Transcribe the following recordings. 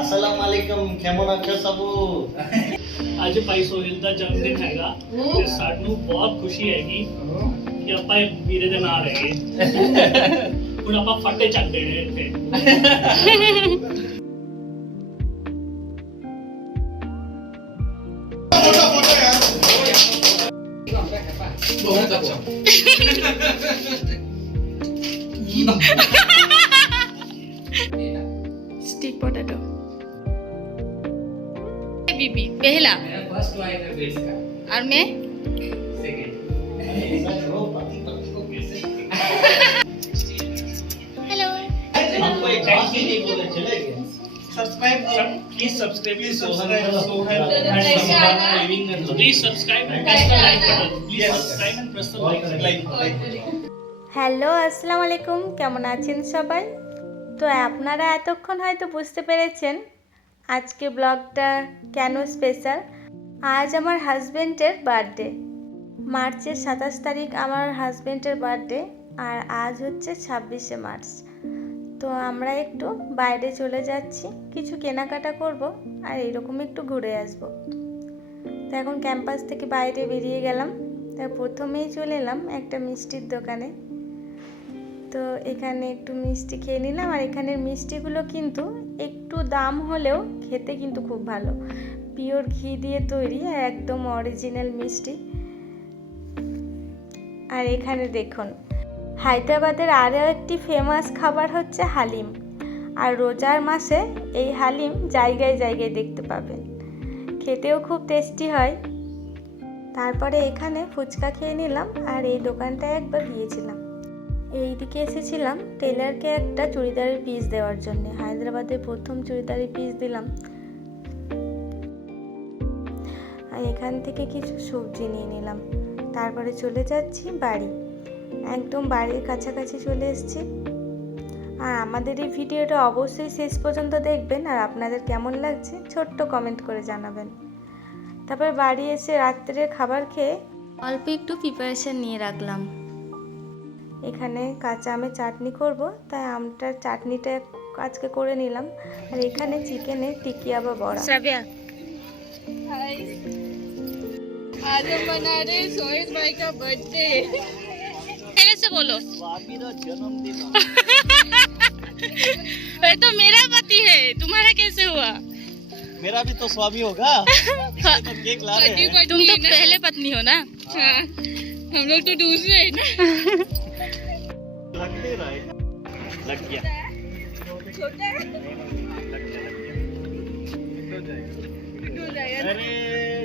ਅਸਲਾਮ ਅਲੈਕਮ ਕਿਵੇਂ ਆਖਿਆ ਸਭ ਅੱਜ ਭਾਈ ਸੋਹਿਲ ਦਾ ਜਨਮ ਦਿਨ ਹੈਗਾ ਤੇ ਸਾਨੂੰ ਬਹੁਤ ਖੁਸ਼ੀ ਹੈਗੀ ਕਿ ਆਪਾਂ ਇਹ ਵੀਰੇ ਦੇ ਨਾਲ ਹੈਗੇ ਹੁਣ ਆਪਾਂ ਫੱਟੇ ਚੱਲਦੇ ਨੇ ਇੱਥੇ ਬਹੁਤ ਅੱਛਾ ਇਹ পটেটো বিবি পেহলা আর মেয়ে hello subscribe please subscribe please sohan sohan living please subscribe and press the like button please subscribe and press the like button hello আসসালামু আলাইকুম কেমন আছেন সবাই তো আপনারা এতক্ষণ হয়তো বুঝতে পেরেছেন আজকে ব্লগটা কেন স্পেশাল। আজ আমার হাজব্যান্ডের বার্থডে। মার্চের সাতাশ তারিখ আমার হাজব্যান্ডের বার্থডে আর আজ হচ্ছে ছাব্বিশে মার্চ। তো আমরা একটু বাইরে চলে যাচ্ছি, কিছু কেনাকাটা করব আর এরকম একটু ঘুরে আসব। তো এখন ক্যাম্পাস থেকে বাইরে বেরিয়ে গেলাম। তা প্রথমেই চলে এলাম একটা মিষ্টির দোকানে। তো এখানে একটু মিষ্টি খেয়ে নিলাম। আর এখানের মিষ্টিগুলো কিন্তু একটু দাম হলেও খেতে কিন্তু খুব ভালো। পিওর ঘি দিয়ে তৈরি আর একদম অরিজিনাল মিষ্টি। আর এখানে দেখুন, হায়দ্রাবাদের আরও একটি ফেমাস খাবার হচ্ছে হালিম। আর রোজার মাসে এই হালিম জায়গায় জায়গায় দেখতে পাবেন। খেতেও খুব টেস্টি হয়। তারপরে এখানে ফুচকা খেয়ে নিলাম। আর এই দোকানটায় একবার গিয়েছিলাম। এইদিকে এসেছিলাম টেলারকে একটা চুড়িদারের পিস দেওয়ার জন্য। হায়দ্রাবাদে প্রথম চুড়িদারের পিস দিলাম। আর এখান থেকে কিছু সবজি নিয়ে নিলাম। তারপরে চলে যাচ্ছি বাড়ি। একদম বাড়ির কাছাকাছি চলে এসেছি। আর আমাদের এই ভিডিওটা অবশ্যই শেষ পর্যন্ত দেখবেন। আর আপনাদের কেমন লাগছে ছোট্ট কমেন্ট করে জানাবেন। তারপর বাড়ি এসে রাত্রের খাবার খেয়ে অল্প একটু প্রিপারেশান নিয়ে রাখলাম। এখানে কাঁচা আমের চাটনি করব তাই আমটার চাটনিটা আজকে করে নিলাম আর এখানে চিকেনের টিকিয়া বা বড়া श्रव्या आज हम मना रहे सोहेल भाई का बर्थडे ऐसे बोलो स्वामीरा जन्मदिन ये तो मेरा पति है तुम्हारा कैसे हुआ मेरा भी तो स्वामी होगा इसलिए तो केक ला रहे हैं तुम तो पहले पत्नी हो ना हम लोग तो दूसरे है ना लग नहीं रहा है लग गया अरे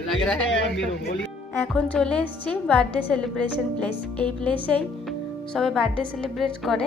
लग रहा है मेरे होली এখন চলে এসেছি বার্থডে সেলিব্রেশন প্লেস এই প্লেসেই সবাই বার্থডে সেলিব্রেট করে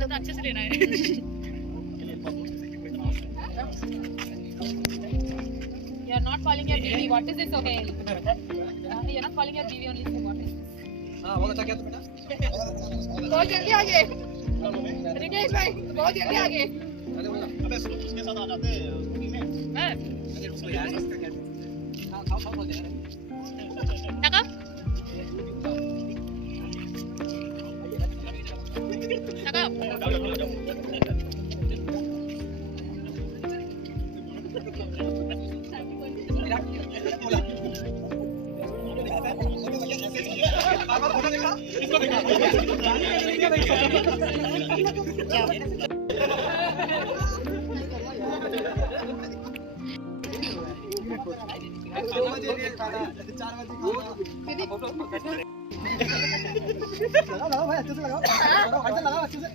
तो अच्छे से लेना है You are not calling your baby. What is this, okay? Uh, you are not calling your baby only. हाँ, बहुत अच्छा किया तुमने बहुत जल्दी आ गए रितेश भाई बहुत जल्दी आ गए अबे उसके साथ आ जाते स्कूटी में। हाँ। उसको यार रास्ता हाँ, क्या खाओ खाओ खाओ बोल रहे तका Thank you. देखा जाओ दो बजे नहीं खाना चार बजे खाना लगाओ लगाओ भाई अच्छे से लगाओ लगाओ अच्छे से लगाओ अच्छे से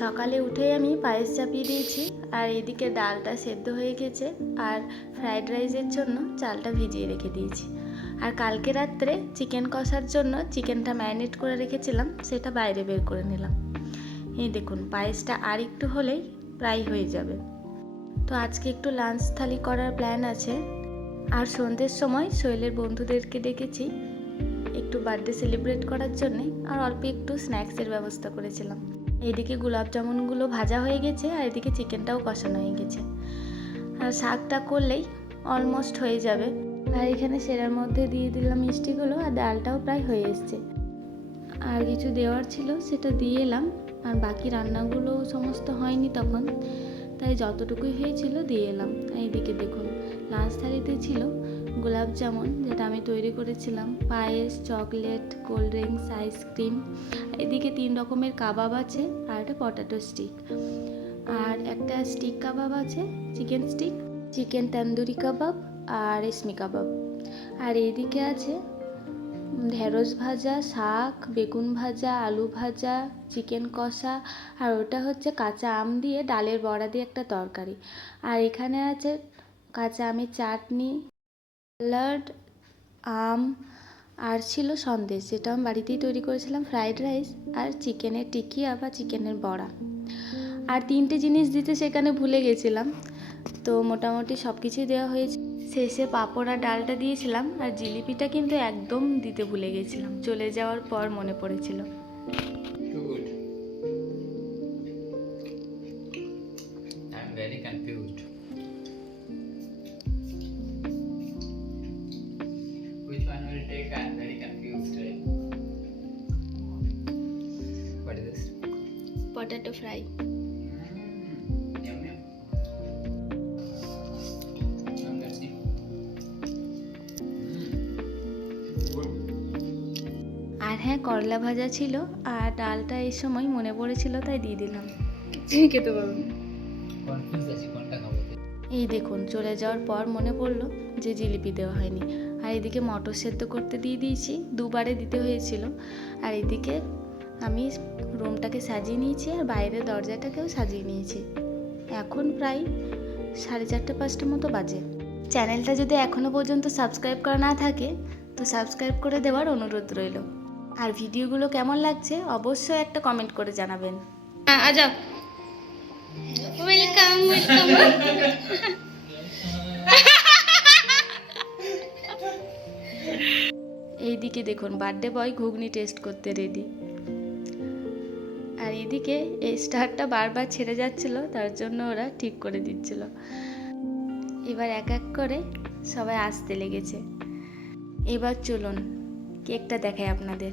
সকালে উঠেই আমি পায়েস চাপিয়ে দিয়েছি আর এদিকে ডালটা সেদ্ধ হয়ে গেছে আর ফ্রাইড রাইসের জন্য চালটা ভিজিয়ে রেখে দিয়েছি। আর কালকে রাত্রে চিকেন কষার জন্য চিকেনটা ম্যারিনেট করে রেখেছিলাম, সেটা বাইরে বের করে নিলাম। এই দেখুন, পায়েসটা আর একটু হলেই প্রায় হয়ে যাবে। তো আজকে একটু লাঞ্চ থালি করার প্ল্যান আছে। আর সন্ধ্যের সময় শৈলের বন্ধুদেরকে ডেকেছি একটু বার্থডে সেলিব্রেট করার জন্যে, আর অল্প একটু স্ন্যাক্সের ব্যবস্থা করেছিলাম। এদিকে গোলাপ জামুনগুলো ভাজা হয়ে গেছে আর এদিকে চিকেনটাও কষানো হয়ে গেছে। আর শাকটা করলেই অলমোস্ট হয়ে যাবে। আর এখানে সেরার মধ্যে দিয়ে দিলাম মিষ্টিগুলো আর ডালটাও প্রায় হয়ে এসছে। আর কিছু দেওয়ার ছিল সেটা দিয়ে এলাম। আর বাকি রান্নাগুলো সমস্ত হয়নি তখন। তাই যতটুকুই হয়েছিল দিয়ে এলাম। এদিকে দেখুন লাঞ্চ থালিতে ছিল গোলাপ জামুন যেটা আমি তৈরি করেছিলাম, পায়েস, chocolate, cold drinks, ice cream. এদিকে তিন রকমের কাবাব আছে আর একটা পটাটো স্টিক। আর একটা স্টিক কাবাব আছে, চিকেন স্টিক, চিকেন তন্দুরি কাবাব আর রেশমি কাবাব। আর এইদিকে আছে ঢেঁড়স ভাজা, শাক, বেগুন ভাজা, আলু ভাজা, চিকেন কষা, আর ওটা হচ্ছে কাঁচা আম দিয়ে ডালের বড়া দিয়ে একটা তরকারি। আর এখানে আছে কাঁচা আমের চাটনি স্যালাড, আম আর ছিল সন্দেশ, যেটা আমি বাড়িতেই তৈরি করেছিলাম, ফ্রাইড রাইস আর চিকেনের টিকিয়া বা চিকেনের বড়া। আর তিনটে জিনিস দিতে সেখানে ভুলে গেছিলাম, তো মোটামুটি সব কিছুই দেওয়া হয়েছে। শেষে পাঁপড় আর ডালটা দিয়েছিলাম, আর জিলিপিটা কিন্তু একদম দিতে ভুলে গেছিলাম, চলে যাওয়ার পর মনে পড়েছিল। হ্যাঁ করলা ভাজা ছিল আর ডালটা এই সময় মনে পড়েছিল তাই দিয়ে দিলাম। খেতে পারব এই দেখুন চলে যাওয়ার পর মনে পড়ল যে জিলিপি দেওয়া হয়নি। আর এদিকে মটর সেদ্ধ করতে দিয়ে দিয়েছি দুবারে দিতে হয়েছিল। আর এদিকে আমি রুমটাকে সাজিয়ে নিয়েছি আর বাইরের দরজাটাকেও সাজিয়ে নিয়েছি। এখন প্রায় সাড়ে চারটে পাঁচটা মতো বাজে। চ্যানেলটা যদি এখনও পর্যন্ত সাবস্ক্রাইব করা না থাকে তো সাবস্ক্রাইব করে দেওয়ার অনুরোধ রইল। আর ভিডিওগুলো কেমন লাগছে অবশ্যই একটা কমেন্ট করে জানাবেন। আজা ওয়েলকাম ওয়েলকাম এইদিকে দেখুন বার্থডে বয় ঘুগনি টেস্ট করতে রেডি আর এদিকে এই স্টারটা বারবার ছেড়ে যাচ্ছিল তার জন্য ওরা ঠিক করে দিচ্ছিল। এবার এক এক করে সবাই আসতে লেগেছে। এবার চলুন কেকটা দেখাই আপনাদের।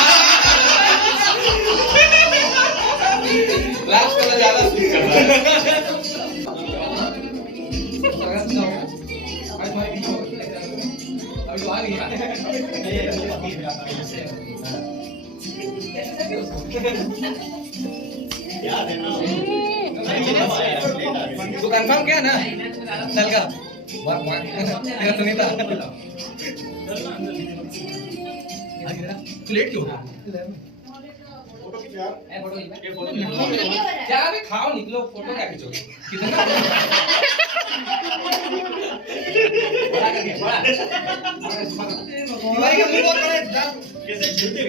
तो आ गई तो कंफर्म क्या ना चल का वाह वाह तेरा सुनीता तू लेट क्यों हो क्या अभी खाओ निकलो फ़ोटो क्या खींचो कैसे खेलते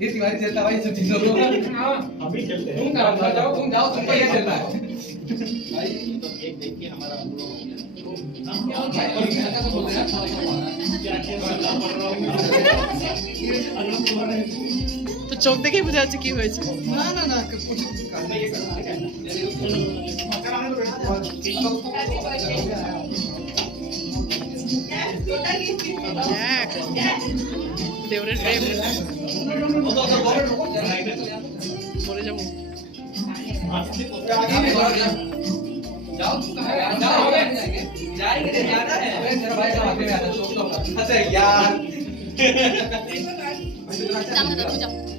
ये तिवारी चलता भाई सब चीज़ों को अभी चलते खेलते तुम जाओ तुम जाओ तुमको ये चलता है भाई एक देख के हमारा हम लोग क्या क्या बोल रहा है? क्या क्या बोल रहा है চোখ দেখেই বোঝা যাচ্ছে কি হয়েছে না না না कुछ দেখ দেওরের প্রেম মরে যাবো जाओ जाओ जाएंगे ज्यादा है मेरा भाई का आगे में आता शोक तो अच्छा यार बड़ा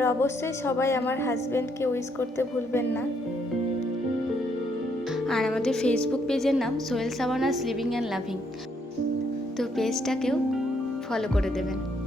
আর অবশ্যই সবাই আমার হাজব্যান্ডকে উইশ করতে ভুলবেন না। আর আমাদের ফেসবুক পেজের নাম Sohel Sabana's living and loving তো পেজটাকেও ফলো করে দেবেন।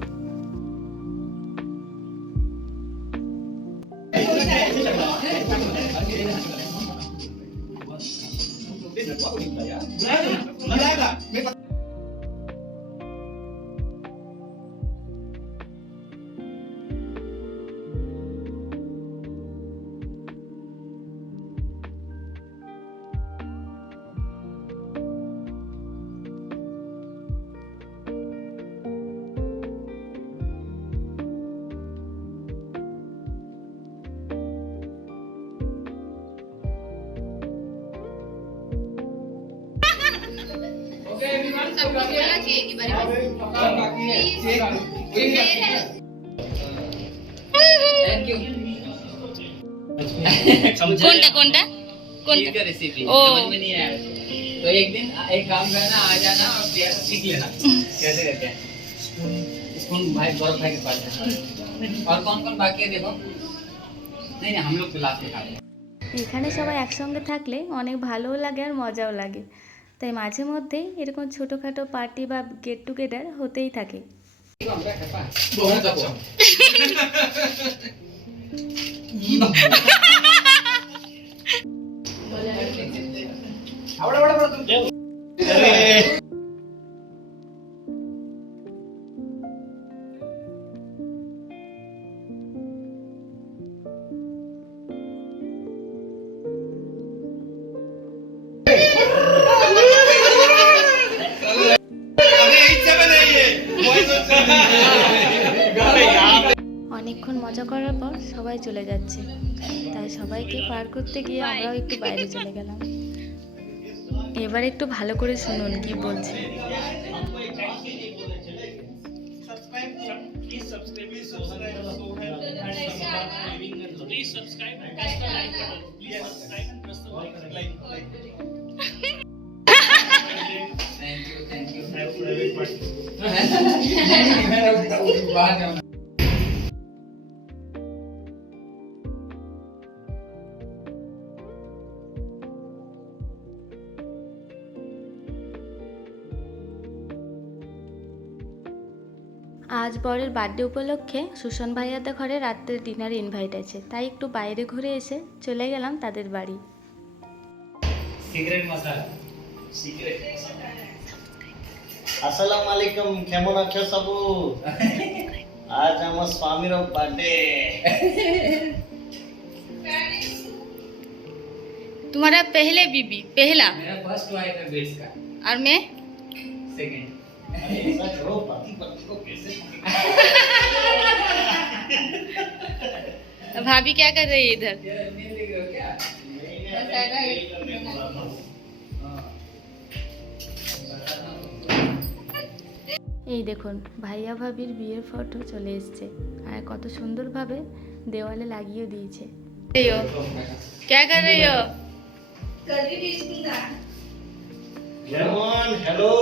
थैंक यू কোনটা কোনটা ये क्या रेसिपी ओ। समझ में नहीं आया तो एक दिन एक काम करना आ जाना और प्यार सीख लेना कैसे करते हैं स्पून स्पून भाई गौरव भाई के पास है और कौन कौन बाकी है देखो नहीं नहीं हम लोग तो लास्ट में खाते हैं এখানে সবাই একসঙ্গে থাকলে অনেক ভালোও লাগে আর মজাও লাগে তাই মাঝে মধ্যেই এরকম ছোটোখাটো পার্টি বা গেট টুগেদার হতেই থাকে। মজা করার পর সবাই চলে যাচ্ছে। তাই সবাইকে পার করতে গিয়ে আমরাও একটু বাইরে চলে গেলাম। এবার একটু ভালো করে শুনুন কি বলছে। Please subscribe, please subscribe, আজ বরের বার্থডে উপলক্ষে সুশন ভাইয়াদের ঘরে রাত্রে ডিনার ইনভাইট আছে তাই একটু বাইরে ঘুরে এসে চলে গেলাম তাদের বাড়ি সিগারেট মশলা আসসালামু আলাইকুম কেমন আছো সবু আজ আমার স্বামীর বার্থডে तुम्हारा पहले बीबी पहला मेरा फर्स्ट वाइफ है बेट्स का और मैं सेकंड ऐसा करो पति पत्नी को कैसे भाभी क्या कर रही है इधर नहीं लिख रहे हो क्या এই দেখুন ভাইয়া ভাবির বিয়ের ফটো চলে এসছে আর কত সুন্দরভাবে দেওয়ালে লাগিয়ে দিয়েছে रही हो क्या कर रही हो যেমন হ্যালো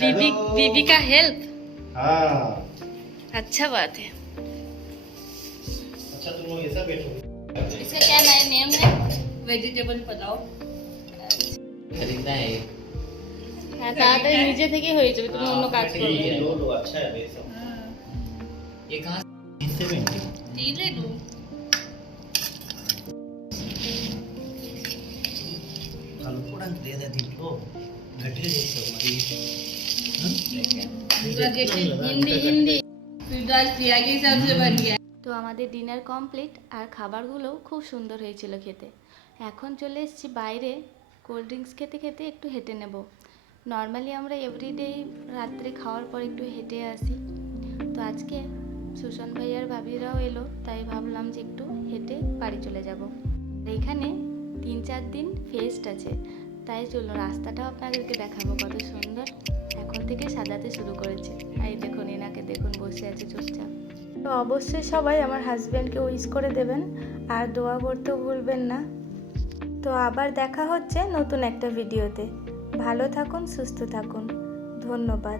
बीबी बीबी का हेल्प हाँ अच्छा बात है अच्छा तुम लोग ऐसा बैठो इसका क्या नेम है वेजिटेबल पुलाव खरीदना है হ্যাঁ তাড়াতাড়ি নিজে থেকে হয়ে যাবে তুমি অন্য কাজ করবে ये लो लो अच्छा है वैसे ये कहाँ इससे पेंटिंग দিলে no kalau kurang dia ada dito gede তো আমাদের ডিনার কমপ্লিট আর খাবারগুলো খুব সুন্দর হয়েছিল খেতে। এখন চলে এসেছি বাইরে কোল্ড ড্রিঙ্কস খেতে খেতে একটু হেঁটে নেব। নর্মালি আমরা এভরিডে রাত্রে খাওয়ার পর একটু হেঁটে আসি। তো আজকে সুশান ভাই আর ভাবিরাও এলো, তাই ভাবলাম যে একটু হেঁটে বাড়ি চলে যাব। এখানে তিন চার দিন ফেস্ট আছে। তাই চলো রাস্তাটাও আপনাদেরকে দেখাবো কত সুন্দর। এখন থেকে সাজাতে শুরু করেছে। আর এই দেখুন, এনাকে দেখুন, বসে আছে চুপচাপ। তো অবশ্যই সবাই আমার হাজব্যান্ডকে উইশ করে দেবেন, আর দোয়া করতেও ভুলবেন না। তো আবার দেখা হচ্ছে নতুন একটা ভিডিওতে ভালো থাকুন, সুস্থ থাকুন। ধন্যবাদ।